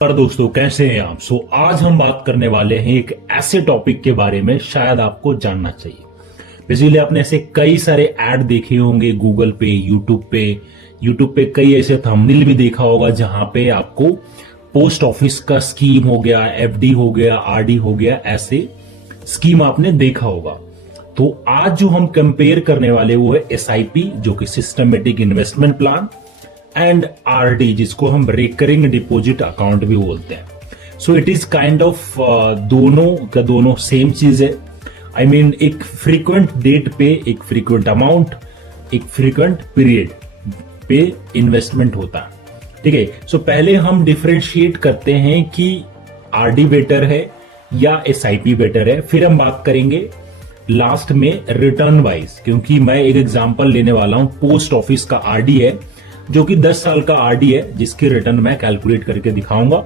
पर दोस्तों कैसे हैं आप। आज हम बात करने वाले हैं एक ऐसे टॉपिक के बारे में शायद आपको जानना चाहिए। बेसिकली आपने ऐसे कई सारे ऐड देखे होंगे गूगल पे, यूट्यूब पे कई ऐसे थंबनेल भी देखा होगा जहां पे आपको पोस्ट ऑफिस का स्कीम हो गया, एफडी हो गया, आरडी हो गया, ऐसे स्कीम आपने देखा होगा। तो आज जो हम कंपेयर करने वाले वो है एसआईपी, जो कि systematic investment plan, and RD, जिसको हम रिकरिंग डिपॉजिट अकाउंट भी बोलते हैं। So it is kind of दोनों का दोनों सेम चीज है। आई मीन एक फ्रीक्वेंट डेट पे एक फ्रीक्वेंट अमाउंट, एक फ्रीक्वेंट पीरियड पे इन्वेस्टमेंट होता है। ठीक है, सो पहले हम डिफरेंशिएट करते हैं कि आरडी बेटर है या एसआईपी बेटर है, फिर हम बात करेंगे लास्ट में रिटर्न वाइज, क्योंकि मैं एक एग्जांपल लेने वाला हूं। पोस्ट ऑफिस का आरडी है जो कि 10 साल का आरडी है, जिसकी रिटर्न मैं कैलकुलेट करके दिखाऊंगा।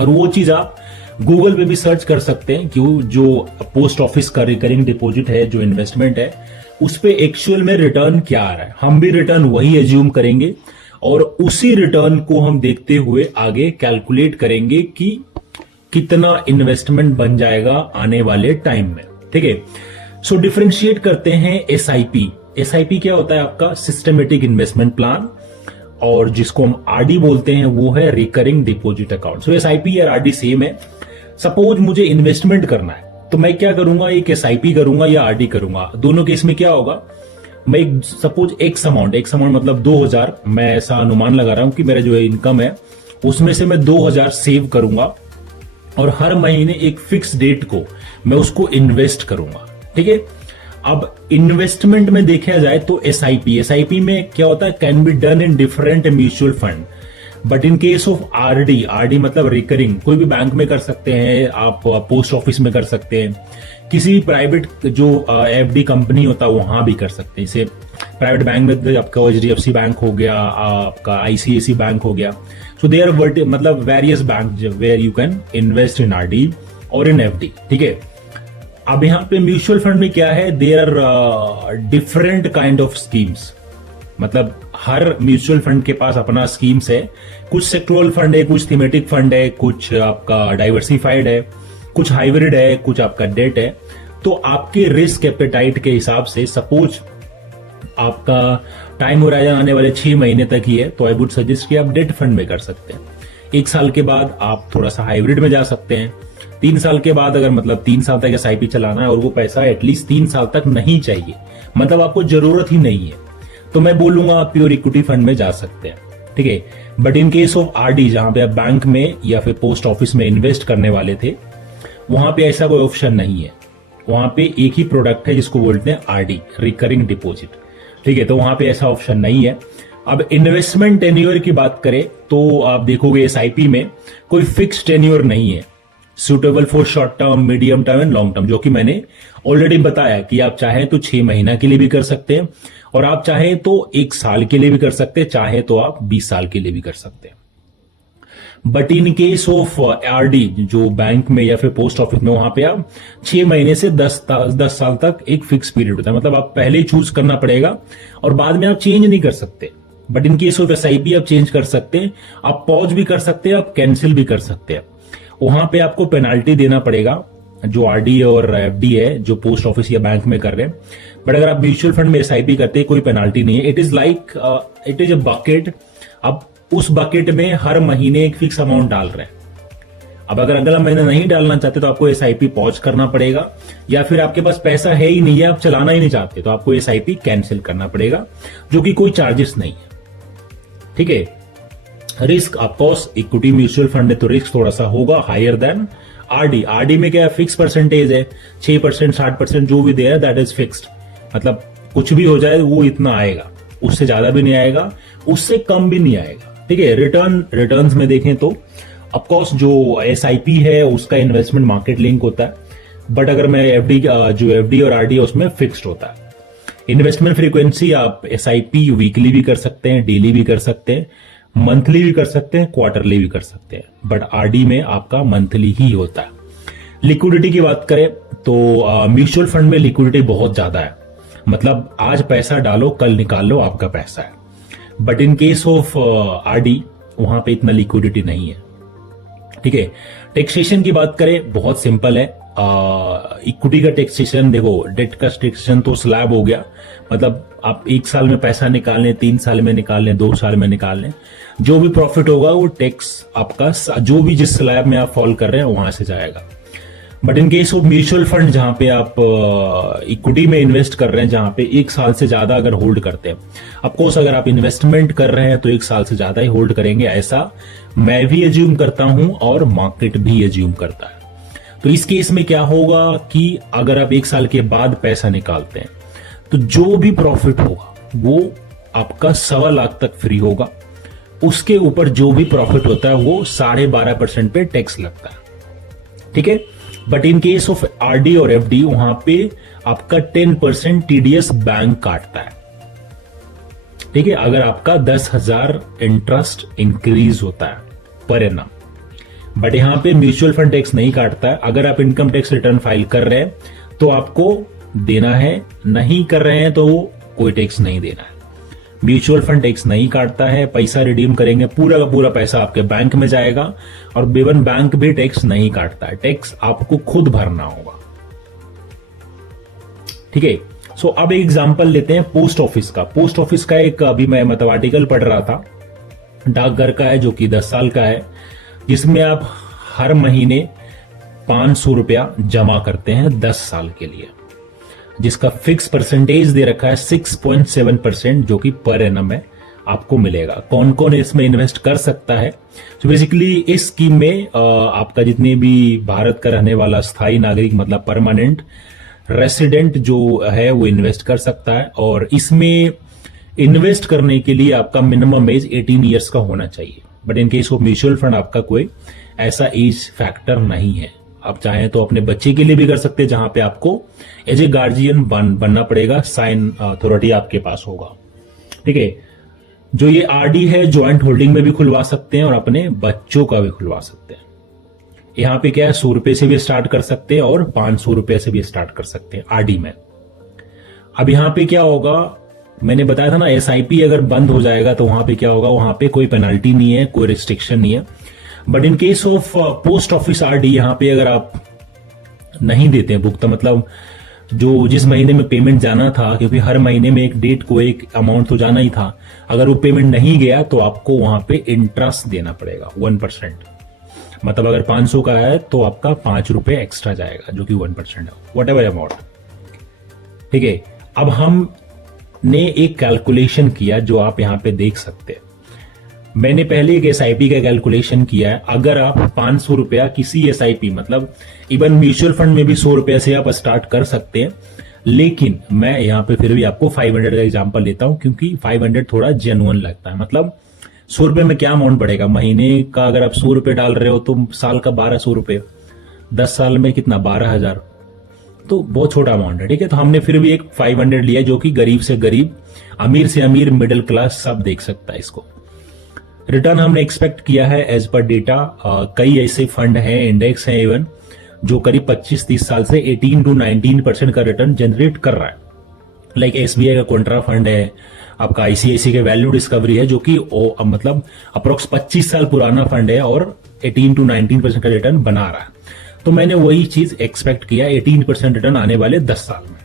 और वो चीज आप गूगल पे भी सर्च कर सकते हैं कि जो पोस्ट ऑफिस का रिकरिंग डिपॉजिट है, जो इन्वेस्टमेंट है, उस पे एक्चुअल में रिटर्न क्या आ रहा है। हम भी रिटर्न वही एज्यूम करेंगे और उसी रिटर्न को हम देखते हुए आगे कैलकुलेट करेंगे कि कितना इन्वेस्टमेंट बन जाएगा आने वाले टाइम में। ठीक है, सो डिफरेंशिएट करते हैं एसआईपी। एसआईपी क्या होता है? आपका सिस्टमेटिक इन्वेस्टमेंट प्लान, और जिसको हम आरडी बोलते हैं वो है रिकरिंग डिपॉजिट अकाउंट। सो एसआईपी और आरडी सेम है। सपोज मुझे इन्वेस्टमेंट करना है तो मैं क्या करूंगा, एक एसआईपी करूंगा या आरडी करूंगा। दोनों केस में क्या होगा, मैं सपोज एक्स अमाउंट मतलब 2000, मैं ऐसा अनुमान लगा रहा हूं कि मेरा जो इनकम है उसमें से मैं 2000 सेव करूंगा और हर महीने एक फिक्स डेट को मैं उसको इन्वेस्ट करूंगा। ठीक है, अब इन्वेस्टमेंट में देखा जाए तो एसआईपी में क्या होता है, can be done in different mutual fund. But in case of RD मतलब रिकरिंग, कोई भी बैंक में कर सकते हैं आप, पोस्ट ऑफिस में कर सकते हैं, किसी प्राइवेट जो एफडी कंपनी होता है वहां भी कर सकते हैं। जैसे प्राइवेट बैंक में आपका एचडीएफसी बैंक हो गया, आपका आईसीआईसी बैंक हो गया। सो दे आर मतलब various bank where you can invest in RD और इन एफडी। ठीक है, अब यहां पे म्यूचुअल फंड में क्या है, there are different kind of schemes. मतलब हर म्यूचुअल फंड के पास अपना स्कीम्स है। कुछ सेक्टोरल फंड है, कुछ थीमेटिक फंड है, कुछ आपका डाइवर्सिफाइड है, कुछ हाइब्रिड है, कुछ आपका डेट है। तो आपके रिस्क एपेटाइट के हिसाब से, सपोज आपका टाइम होराइजन आने वाले 6 महीने तक ही है, तो आई वुड सजेस्ट कि आप डेट फंड में कर सकते हैं। 1 साल के बाद आप थोड़ा सा हाइब्रिड में जा सकते हैं। 3 साल के बाद अगर मतलब 3 साल तक एसआईपी चलाना है और वो पैसा एटलीस्ट 3 साल तक नहीं चाहिए, मतलब आपको जरूरत ही नहीं है, तो मैं बोलूंगा आप प्योर इक्विटी फंड में जा सकते हैं। ठीक है, but in case of RD, जहां पे आप बैंक में या फिर पोस्ट ऑफिस में इन्वेस्ट करने वाले थे, वहां पे ऐसा कोई ऑप्शन नहीं है। वहां पे एक ही प्रोडक्ट है जिसको बोलते हैं आरडी, रिकरिंग डिपॉजिट। ठीक है, तो वहां पे ऐसा ऑप्शन नहीं है। अब इन्वेस्टमेंट टेन्योर की बात करें तो आप देखोगे एसआईपी में कोई फिक्स टेन्योर नहीं है, suitable for short term, medium term and long term, जो कि मैंने ऑलरेडी बताया कि आप चाहें तो 6 महीना के लिए भी कर सकते हैं और आप चाहें तो 1 साल के लिए भी कर सकते हैं, चाहे तो आप 20 साल के लिए भी कर सकते हैं। But in case of RD, जो बैंक में या फिर पोस्ट ऑफिस में, वहां पे आप 6 महीने से 10 साल तक एक फिक्स पीरियड होता है। मतलब आप पहले ही चूज करना पड़ेगा और बाद में आप चेंज नहीं कर सकते। But in case of SIP आप चेंज कर सकते हैं, आप पॉज भी कर सकते हैं, आप कैंसिल भी कर सकते हैं। वहां पे आपको पेनाल्टी देना पड़ेगा, जो आरडी और एफडी है, जो पोस्ट ऑफिस या बैंक में कर रहे हैं। बट अगर आप म्यूचुअल फंड में एसआईपी करते हैं, कोई पेनाल्टी नहीं है। It is like it is a bucket. अब उस बकेट में हर महीने एक फिक्स अमाउंट डाल रहे हैं। अब अगर अगला महीना नहीं डालना चाहते तो आपको एसआईपी पॉज करना पड़ेगा, या फिर आपके पास पैसा है ही नहीं है, आप चलाना ही नहीं चाहते, तो आपको एसआईपी कैंसिल करना पड़ेगा, जो कि कोई चार्जेस नहीं है। ठीक है, risk of course equity mutual fund है तो रिस्क थोड़ा सा होगा हायर देन आरडी। आरडी में क्या फिक्स परसेंटेज है, 6%, 60% जो भी दे है दैट इज फिक्स्ड। मतलब कुछ भी हो जाए वो इतना आएगा, उससे ज्यादा भी नहीं आएगा, उससे कम भी नहीं आएगा। ठीक है, रिटर्न्स में देखें तो ऑफकोर्स जो एसआईपी है उसका इन्वेस्टमेंट मार्केट लिंक होता है, बट अगर मैं एफडी और आरडी है उसमें फिक्स्ड होता है। इन्वेस्टमेंट फ्रीक्वेंसी आप एसआईपी वीकली भी कर सकते हैं, डेली भी कर सकते हैं, मंथली भी कर सकते हैं, क्वार्टरली भी कर सकते हैं, बट आरडी में आपका मंथली ही होता है। लिक्विडिटी की बात करें तो म्यूचुअल फंड में लिक्विडिटी बहुत ज्यादा है। मतलब आज पैसा डालो कल निकाल लो, आपका पैसा है। But in case of RD वहां पे इतना लिक्विडिटी नहीं है। ठीक है। टैक्सेशन की बात करें, बहुत सिंपल है। इक्विटी का टैक्सेशन देखो, डेट का टैक्सेशन तो स्लैब हो गया, मतलब आप 1 साल में पैसा निकाल लें, 3 साल में निकाल लें, 2 साल में निकाल लें, जो भी प्रॉफिट होगा वो टैक्स आपका जो भी जिस स्लैब में आप फॉल कर रहे हैं वहां से जाएगा। But in case of mutual fund, जहां पे आप इक्विटी में इन्वेस्ट कर रहे हैं, जहां पे 1 साल से ज्यादा अगर होल्ड करते हैं, ऑफकोर्स अगर आप इन्वेस्टमेंट कर रहे हैं तो 1 साल से ज्यादा ही होल्ड करेंगे, ऐसा मैं भी एज्यूम करता हूं और मार्केट भी एज्यूम करता है। तो इस केस में क्या होगा कि अगर आप 1 साल के बाद पैसा निकालते हैं तो जो भी प्रॉफिट होगा वो आपका 1.25 लाख तक फ्री होगा। उसके ऊपर जो भी प्रॉफिट होता है वो 12.5% पे टैक्स लगता है, ठीक है। But in case of RD और एफडी, वहां पे आपका 10% टीडीएस बैंक काटता है, ठीक है, अगर आपका 10,000 इंटरेस्ट इंक्रीज होता है पर एनम। बट यहां पे म्यूचुअल फंड टैक्स नहीं काटता है। अगर आप इनकम टैक्स रिटर्न फाइल कर रहे हैं तो आपको देना है, नहीं कर रहे हैं तो कोई टैक्स नहीं देना है। म्यूचुअल फंड टैक्स नहीं काटता है, पैसा रिडीम करेंगे पूरा का पूरा पैसा आपके बैंक में जाएगा, और बेवन बैंक भी टैक्स नहीं काटता है, टैक्स आपको खुद भरना होगा, ठीक है। सो अब एक एग्जांपल लेते हैं पोस्ट ऑफिस का। पोस्ट ऑफिस का एक अभी मैं मतलब आर्टिकल पढ़ रहा था, डाकघर का है, जो कि 10 साल का है, जिसमें आप हर महीने 500 रुपया जमा करते हैं 10 साल के लिए, जिसका फिक्स परसेंटेज दे रखा है 6.7%, जो कि पर एनम है, आपको मिलेगा। कौन कौन इसमें इन्वेस्ट कर सकता है? तो बेसिकली इस स्कीम में आपका जितने भी भारत का रहने वाला स्थायी नागरिक, मतलब परमानेंट रेसिडेंट जो है वो इन्वेस्ट कर सकता है, और इसमें इन्वेस्ट करने के लिए आपका मिनिमम एज 18 ईयर्स का होना चाहिए। But in case of mutual fund आपका कोई ऐसा एज फैक्टर नहीं है। आप चाहें तो अपने बच्चे के लिए भी कर सकते हैं, जहां पे आपको एज ए गार्जियन बनना पड़ेगा, साइन अथॉरिटी आपके पास होगा, ठीक है। जो ये आरडी है, ज्वाइंट होल्डिंग में भी खुलवा सकते हैं और अपने बच्चों का भी खुलवा सकते हैं। यहां पे क्या है, 100 रुपए से भी स्टार्ट कर सकते हैं और 500 रुपए से भी स्टार्ट कर सकते हैं आरडी में। अब यहां पे क्या होगा, मैंने बताया था ना, एसआईपी अगर बंद हो जाएगा तो वहां पे क्या होगा, वहां पे कोई पेनल्टी नहीं है, कोई रिस्ट्रिक्शन नहीं है। But in case of post office RD, यहां पे अगर आप नहीं देते हैं भुगतान, मतलब जो जिस महीने में पेमेंट जाना था, क्योंकि हर महीने में एक डेट को एक अमाउंट तो जाना ही था, अगर वो पेमेंट नहीं गया तो आपको वहां पे इंटरेस्ट देना पड़ेगा 1%। मतलब अगर 500 का है तो आपका 5 रुपए एक्स्ट्रा जाएगा, जो कि 1% है, वट एवर अमाउंट, ठीक है। अब हमने एक कैलकुलेशन किया जो आप यहां पे देख सकते हैं। मैंने पहले एक एसआईपी का कैलकुलेशन किया है। अगर आप 500 रुपया किसी एसआईपी, मतलब इवन म्यूचुअल फंड में भी 100 रुपया से आप स्टार्ट कर सकते हैं, लेकिन मैं यहां पे फिर भी आपको 500 का एग्जांपल लेता हूं, क्योंकि 500 थोड़ा जेन्युइन लगता है। मतलब 100 रुपए में क्या अमाउंट पड़ेगा महीने का, अगर आप 100 रुपए डाल रहे हो तो साल का 1200 रुपए, 10 साल में कितना, 12,000, तो बहुत छोटा अमाउंट है, ठीक है। तो हमने फिर भी एक 500 लिया, जो कि गरीब से गरीब, अमीर से अमीर, मिडिल क्लास सब देख सकता है इसको। रिटर्न हमने एक्सपेक्ट किया है एज पर डेटा। कई ऐसे फंड हैं, इंडेक्स हैं इवन, जो करीब 25-30 साल से 18 to 19% का रिटर्न जनरेट कर रहा है। लाइक एसबीआई का कॉन्ट्रा फंड है, आपका आईसीआईसी के वैल्यू डिस्कवरी है, जो कि मतलब अप्रोक्स 25 साल पुराना फंड है और 18 to 19% का रिटर्न बना रहा है। तो मैंने वही चीज एक्सपेक्ट किया, 18% रिटर्न आने वाले 10 साल में।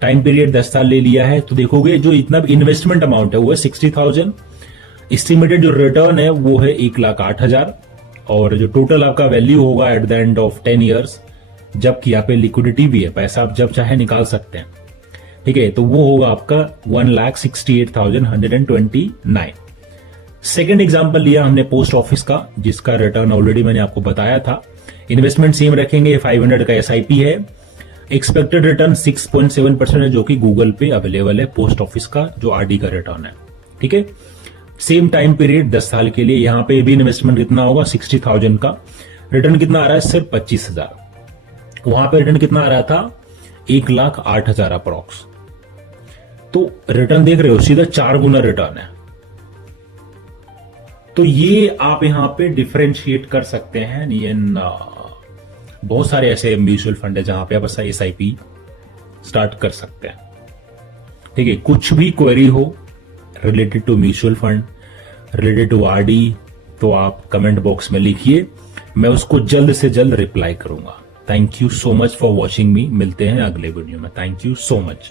टाइम पीरियड 10 साल ले लिया है, तो देखोगे जो इतना इन्वेस्टमेंट अमाउंट है वो है 60,000। एस्टिमेटेड जो रिटर्न है वो है 1,08,000, और जो टोटल आपका वैल्यू होगा at the end of 10 years, जबकि यहाँ पे लिक्विडिटी भी है, पैसा आप जब चाहे निकाल सकते हैं, ठीक है, तो वो होगा आपका 1,68,129। सेकेंड एग्जाम्पल लिया हमने पोस्ट ऑफिस का, जिसका रिटर्न ऑलरेडी मैंने आपको बताया था। इन्वेस्टमेंट सेम रखेंगे, 500 का एसआईपी है, एक्सपेक्टेड रिटर्न 6.7% है, जो कि गूगल पे अवेलेबल है पोस्ट ऑफिस का जो आरडी का रिटर्न है, ठीक है। सेम टाइम पीरियड 10 साल के लिए, यहां पे भी इन्वेस्टमेंट कितना होगा, 60,000 का, रिटर्न कितना आ रहा है, सिर्फ 25,000। वहां पे रिटर्न कितना आ रहा था, 1,08,000 अप्रॉक्स। तो रिटर्न देख रहे हो, सीधा 4 गुना रिटर्न है। तो ये आप यहां पे डिफरेंशिएट कर सकते हैं। बहुत सारे ऐसे म्यूचुअल फंड है जहां पे आप एसआईपी स्टार्ट कर सकते हैं, ठीक है। कुछ भी क्वेरी हो related to mutual fund, related to RD, तो आप कमेंट बॉक्स में लिखिए, मैं उसको जल्द से जल्द रिप्लाई करूंगा। Thank you so much for watching मी। मिलते हैं अगले वीडियो में। Thank you so much.